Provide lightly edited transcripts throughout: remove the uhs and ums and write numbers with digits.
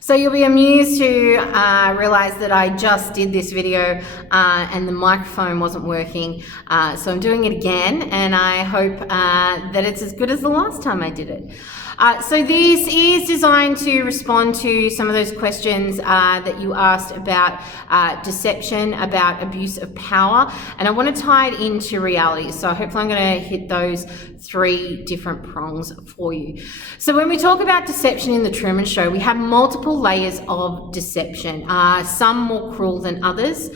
So you'll be amused to realize that I just did this video and the microphone wasn't working. So I'm doing it again, and I hope that it's as good as the last time I did it. So this is designed to respond to some of those questions that you asked about deception, about abuse of power, and I want to tie it into reality. So hopefully I'm going to hit those three different prongs for you. So when we talk about deception in the Truman Show, we have multiple layers of deception, some more cruel than others,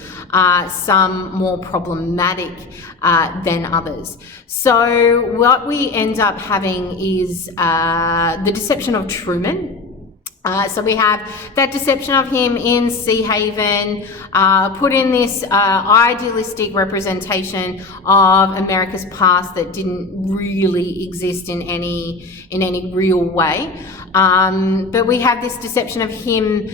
some more problematic than others. So what we end up having is the deception of Truman. So we have that deception of him in Sea Haven, put in this idealistic representation of America's past that didn't really exist in any real way. But we have this deception of him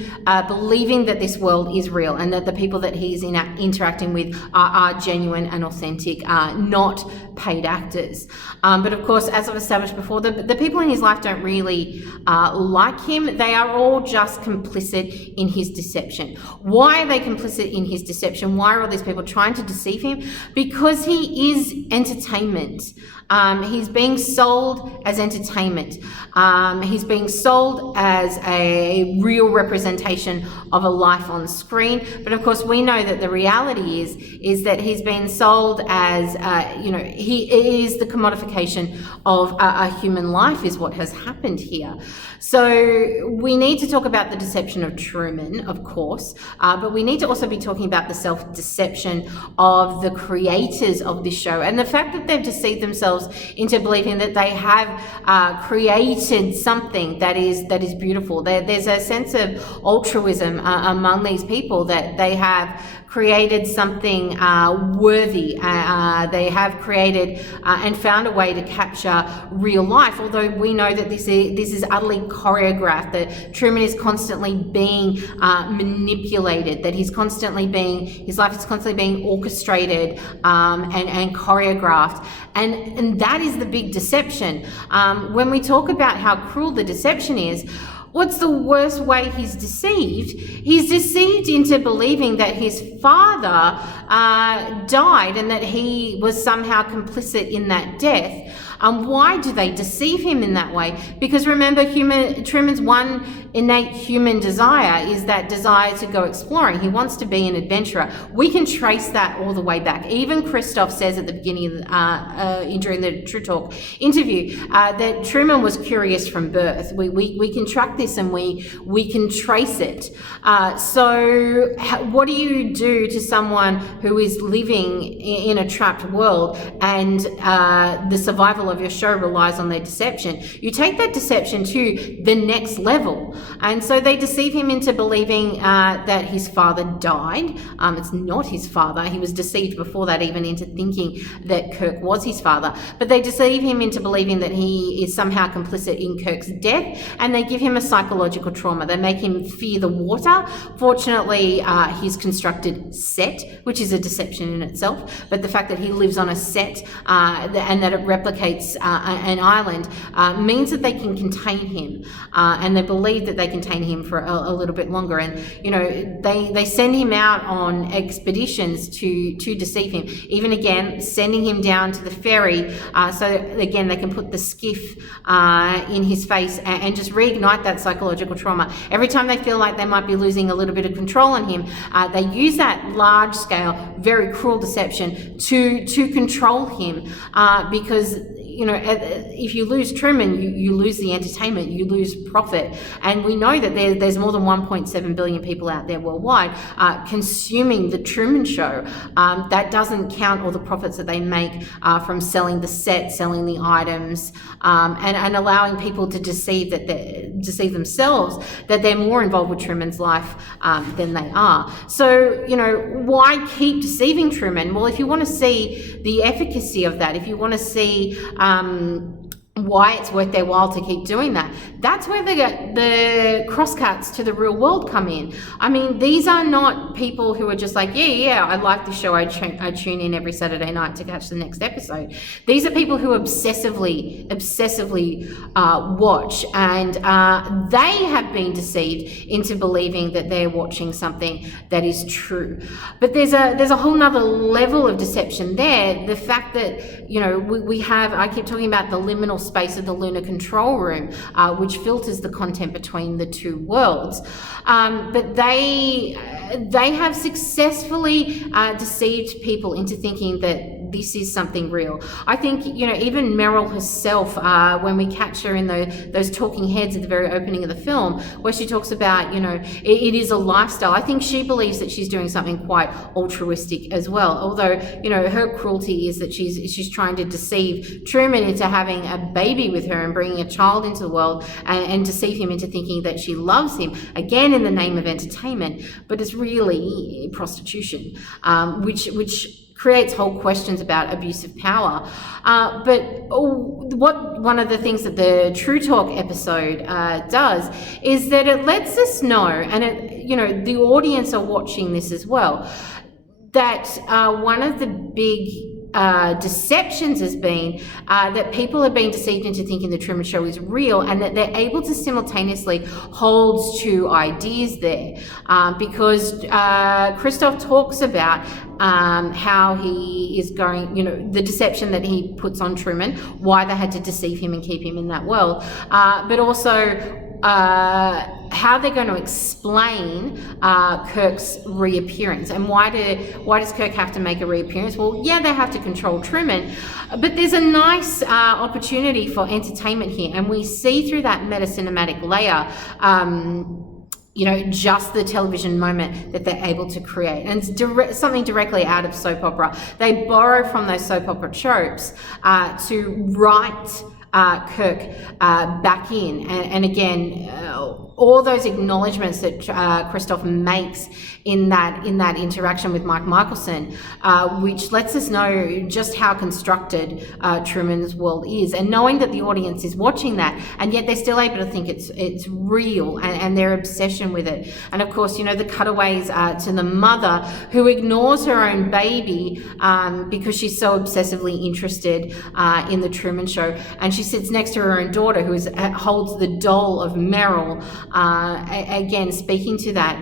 believing that this world is real and that the people that he's interacting with are genuine and authentic, not paid actors. But of course, as I've established before, the people in his life don't really like him. They are all just complicit in his deception. Why are they complicit in his deception? Why are all these people trying to deceive him? Because he is entertainment. He's being sold as entertainment. He's being sold as a real representation of a life on screen. But of course, we know that the reality is that he's been sold as, he is the commodification of a human life is what has happened here. So we need to talk about the deception of Truman, of course, but we need to also be talking about the self-deception of the creators of this show and the fact that they've deceived themselves into believing that they have created something that is beautiful. There's a sense of altruism among these people that they have created something worthy. They have created and found a way to capture real life, although we know that this is utterly choreographed, that Truman is constantly being manipulated, that his life is constantly being orchestrated and choreographed. And that is the big deception. When we talk about how cruel the deception is, what's the worst way he's deceived? He's deceived into believing that his father died and that he was somehow complicit in that death. Why do they deceive him in that way? Because remember, Truman's one innate human desire is that desire to go exploring. He wants to be an adventurer. We can trace that all the way back. Even Christoph says at the beginning during the True Talk interview that Truman was curious from birth. We can track this and we can trace it. So what do you do to someone who is living in a trapped world and the survival of your show relies on their deception? You take that deception to the next level. And so they deceive him into believing that his father died. It's not his father. He was deceived before that even into thinking that Kirk was his father. But they deceive him into believing that he is somehow complicit in Kirk's death, and they give him a psychological trauma. They make him fear the water. Fortunately, he's constructed set, which is a deception in itself. But the fact that he lives on a set and that it replicates an island means that they can contain him, and they believe that they contain him for a little bit longer. And they send him out on expeditions to deceive him, even again sending him down to the ferry so again they can put the skiff in his face and just reignite that psychological trauma. Every time they feel like they might be losing a little bit of control on him, they use that large scale, very cruel deception to control him, because if you lose Truman, you lose the entertainment, you lose profit. And we know that there's more than 1.7 billion people out there worldwide consuming the Truman Show. That doesn't count all the profits that they make from selling the set, selling the items, and allowing people to deceive themselves that they're more involved with Truman's life than they are. So, why keep deceiving Truman? Well, if you want to see the efficacy of that, if you want to see why it's worth their while to keep doing that. That's where the crosscuts to the real world come in. I mean, these are not people who are just like, yeah, I like the show, I tune in every Saturday night to catch the next episode. These are people who obsessively watch, and they have been deceived into believing that they're watching something that is true. But there's a whole nother level of deception there. The fact that, you know, we have, I keep talking about the liminal space of the lunar control room, which filters the content between the two worlds. But they have successfully deceived people into thinking that this is something real. I think, you know, even Meryl herself, when we catch her in those talking heads at the very opening of the film, where she talks about, you know, it is a lifestyle. I think she believes that she's doing something quite altruistic as well. Although, you know, her cruelty is that she's trying to deceive Truman into having a baby with her and bringing a child into the world, and deceive him into thinking that she loves him, again in the name of entertainment, but it's really prostitution, which creates whole questions about abuse of power. But one of the things that the True Talk episode does is that it lets us know, and you know, the audience are watching this as well, that one of the big deceptions has been that people are being deceived into thinking the Truman Show is real, and that they're able to simultaneously hold two ideas there, because Christoph talks about how he is going, you know, the deception that he puts on Truman, why they had to deceive him and keep him in that world, but also how they're going to explain Kirk's reappearance, and why does Kirk have to make a reappearance? Well, yeah, they have to control Truman, but there's a nice opportunity for entertainment here, and we see through that meta cinematic layer, you know, just the television moment that they're able to create, and it's something directly out of soap opera. They borrow from those soap opera tropes to write Kirk back in, and again, all those acknowledgements that Christoph makes in that interaction with Mike Michelson, which lets us know just how constructed Truman's world is, and knowing that the audience is watching that, and yet they're still able to think it's real, and their obsession with it. And of course, you know, the cutaways to the mother who ignores her own baby because she's so obsessively interested in the Truman Show, and she sits next to her own daughter who holds the doll of Meryl, again speaking to that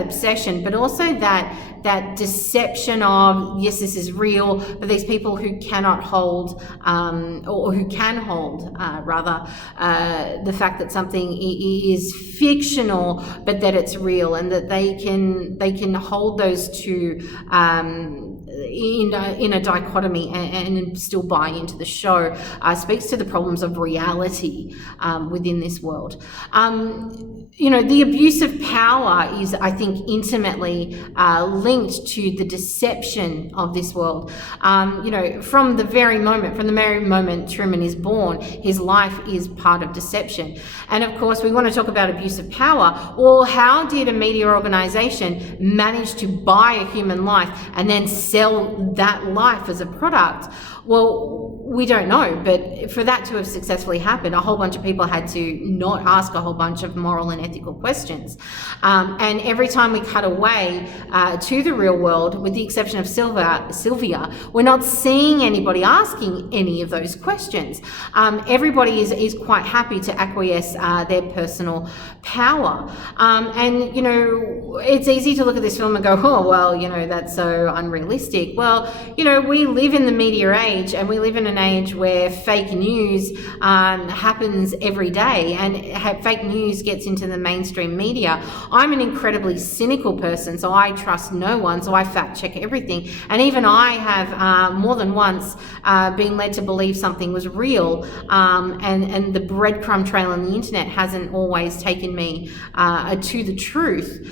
obsession, but also that deception of, yes, this is real, but these people who cannot hold, or who can hold rather, the fact that something is fictional but that it's real, and that they can hold those two in a dichotomy and still buy into the show, speaks to the problems of reality within this world. You know, the abuse of power is, I think, intimately linked to the deception of this world. You know, from the very moment Truman is born, his life is part of deception. And of course, we want to talk about abuse of power. Well, how did a media organization manage to buy a human life and then sell that life as a product? Well, we don't know, but for that to have successfully happened, a whole bunch of people had to not ask a whole bunch of moral and ethical questions. And every time we cut away to the real world, with the exception of Sylvia, we're not seeing anybody asking any of those questions. Everybody is quite happy to acquiesce their personal power. And, you know, it's easy to look at this film and go, oh, well, you know, that's so unrealistic. Well, you know, we live in the media age, and we live in an age where fake news happens every day, and fake news gets into the mainstream media. I'm an incredibly cynical person, so I trust no one, so I fact check everything, and even I have more than once been led to believe something was real, and the breadcrumb trail on the internet hasn't always taken me to the truth.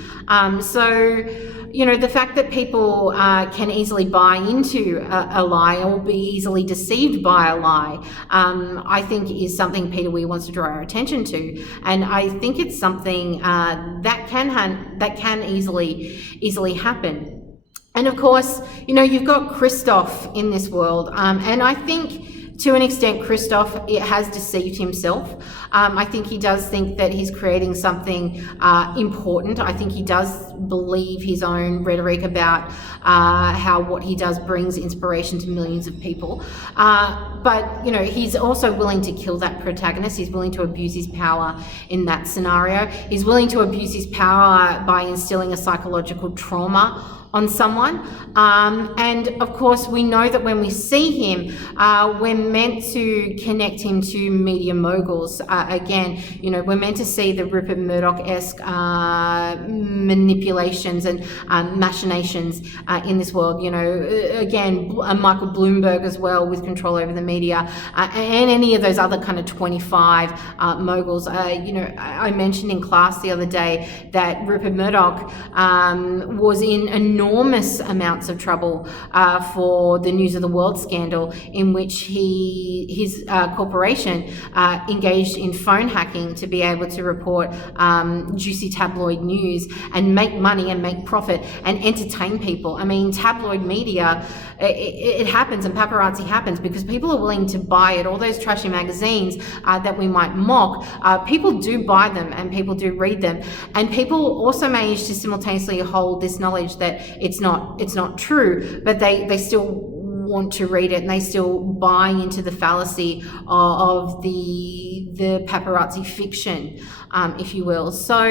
So, you know, the fact that people can easily buy into a lie, or be easily deceived by a lie, I think is something Peter Weir wants to draw our attention to, and I think it's something that can easily happen. And of course, you know, you've got Christoph in this world, and I think To an extent, Christoph has deceived himself. I think he does think that he's creating something important. I think he does believe his own rhetoric about how what he does brings inspiration to millions of people. But, you know, he's also willing to kill that protagonist. He's willing to abuse his power in that scenario. He's willing to abuse his power by instilling a psychological trauma on someone. And of course, we know that when we see him, we're meant to connect him to media moguls. Again, you know, we're meant to see the Rupert Murdoch-esque manipulations and machinations in this world. You know, again, Michael Bloomberg as well, with control over the media, and any of those other kind of 25 moguls. You know, I mentioned in class the other day that Rupert Murdoch was in enormous amounts of trouble for the News of the World scandal, in which his corporation engaged in phone hacking to be able to report juicy tabloid news and make money and make profit and entertain people. I mean, tabloid media, it happens, and paparazzi happens because people are willing to buy it. All those trashy magazines that we might mock, people do buy them and people do read them, and people also manage to simultaneously hold this knowledge that it's not true, but they still want to read it, and they still buy into the fallacy of the paparazzi fiction, if you will. So,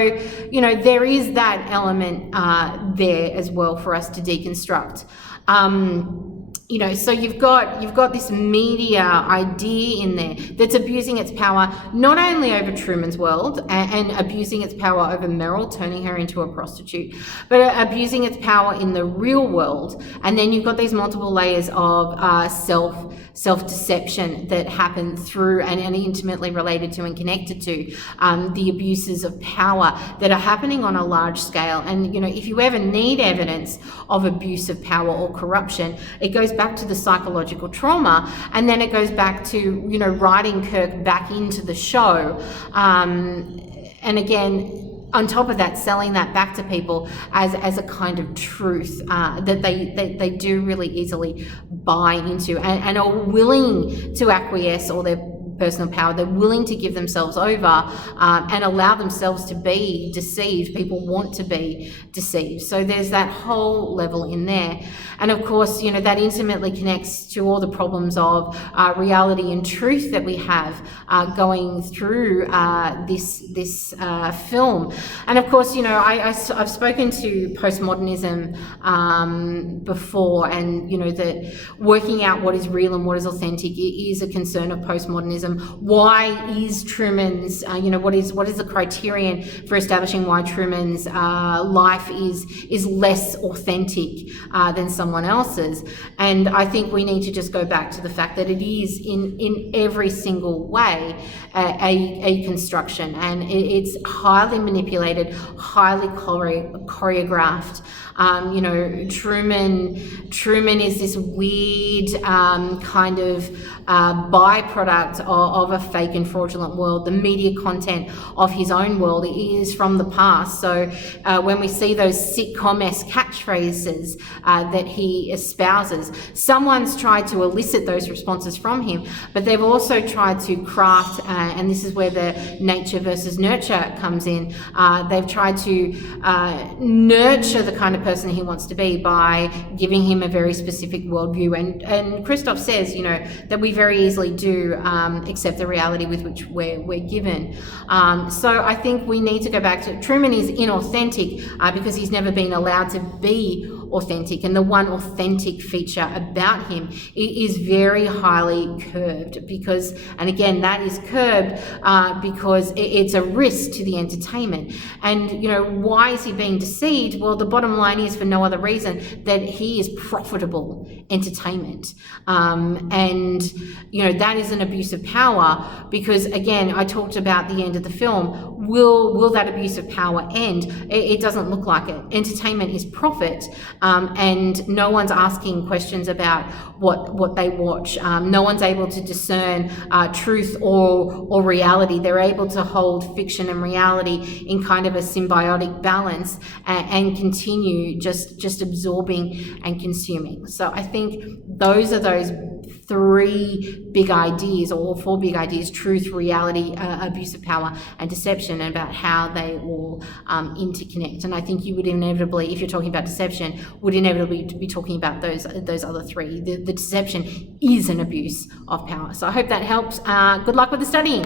you know, there is that element there as well for us to deconstruct. You know, so you've got this media idea in there that's abusing its power not only over Truman's world and abusing its power over Meryl, turning her into a prostitute, but abusing its power in the real world. And then you've got these multiple layers of self-deception that happen through and intimately related to and connected to the abuses of power that are happening on a large scale. And, you know, if you ever need evidence of abuse of power or corruption, it goes back to the psychological trauma, and then it goes back to, you know, writing Kirk back into the show. And again, on top of that, selling that back to people as a kind of truth that they do really easily buy into and are willing to acquiesce all their personal power. They're willing to give themselves over and allow themselves to be deceived. People want to be deceived. So there's that whole level in there. And of course, you know, that intimately connects to all the problems of reality and truth that we have going through this film. And of course, you know, I've spoken to postmodernism before, and, you know, that working out what is real and what is authentic is a concern of postmodernism. Why is Truman's, you know, what is the criterion for establishing why Truman's life is less authentic than someone else's? And I think we need to just go back to the fact that it is in every single way a construction, and it's highly manipulated, highly choreographed. You know, Truman is this weird kind of byproduct of a fake and fraudulent world. The media content of his own world is from the past. So when we see those sitcom-esque catchphrases that he espouses, someone's tried to elicit those responses from him, but they've also tried to craft, and this is where the nature versus nurture comes in, they've tried to nurture the kind of person he wants to be by giving him a very specific worldview. And Christoph says, you know, that we very easily do accept the reality with which we're given. So I think we need to go back to Truman is inauthentic because he's never been allowed to be authentic, and the one authentic feature about him is very highly curbed, because, and again, that is curbed because it's a risk to the entertainment. And, you know, why is he being deceived? Well, the bottom line is, for no other reason, that he is profitable entertainment. And, you know, that is an abuse of power, because, again, I talked about the end of the film. Will that abuse of power end? It doesn't look like it. Entertainment is profit, and no one's asking questions about what they watch. No one's able to discern truth or reality. They're able to hold fiction and reality in kind of a symbiotic balance and continue just absorbing and consuming. So I think those are those three big ideas, or four big ideas: truth, reality, abuse of power, and deception, and about how they all interconnect. And I think you would inevitably, if you're talking about deception, would inevitably be talking about those other three. The deception is an abuse of power. So I hope that helps. Good luck with the studying.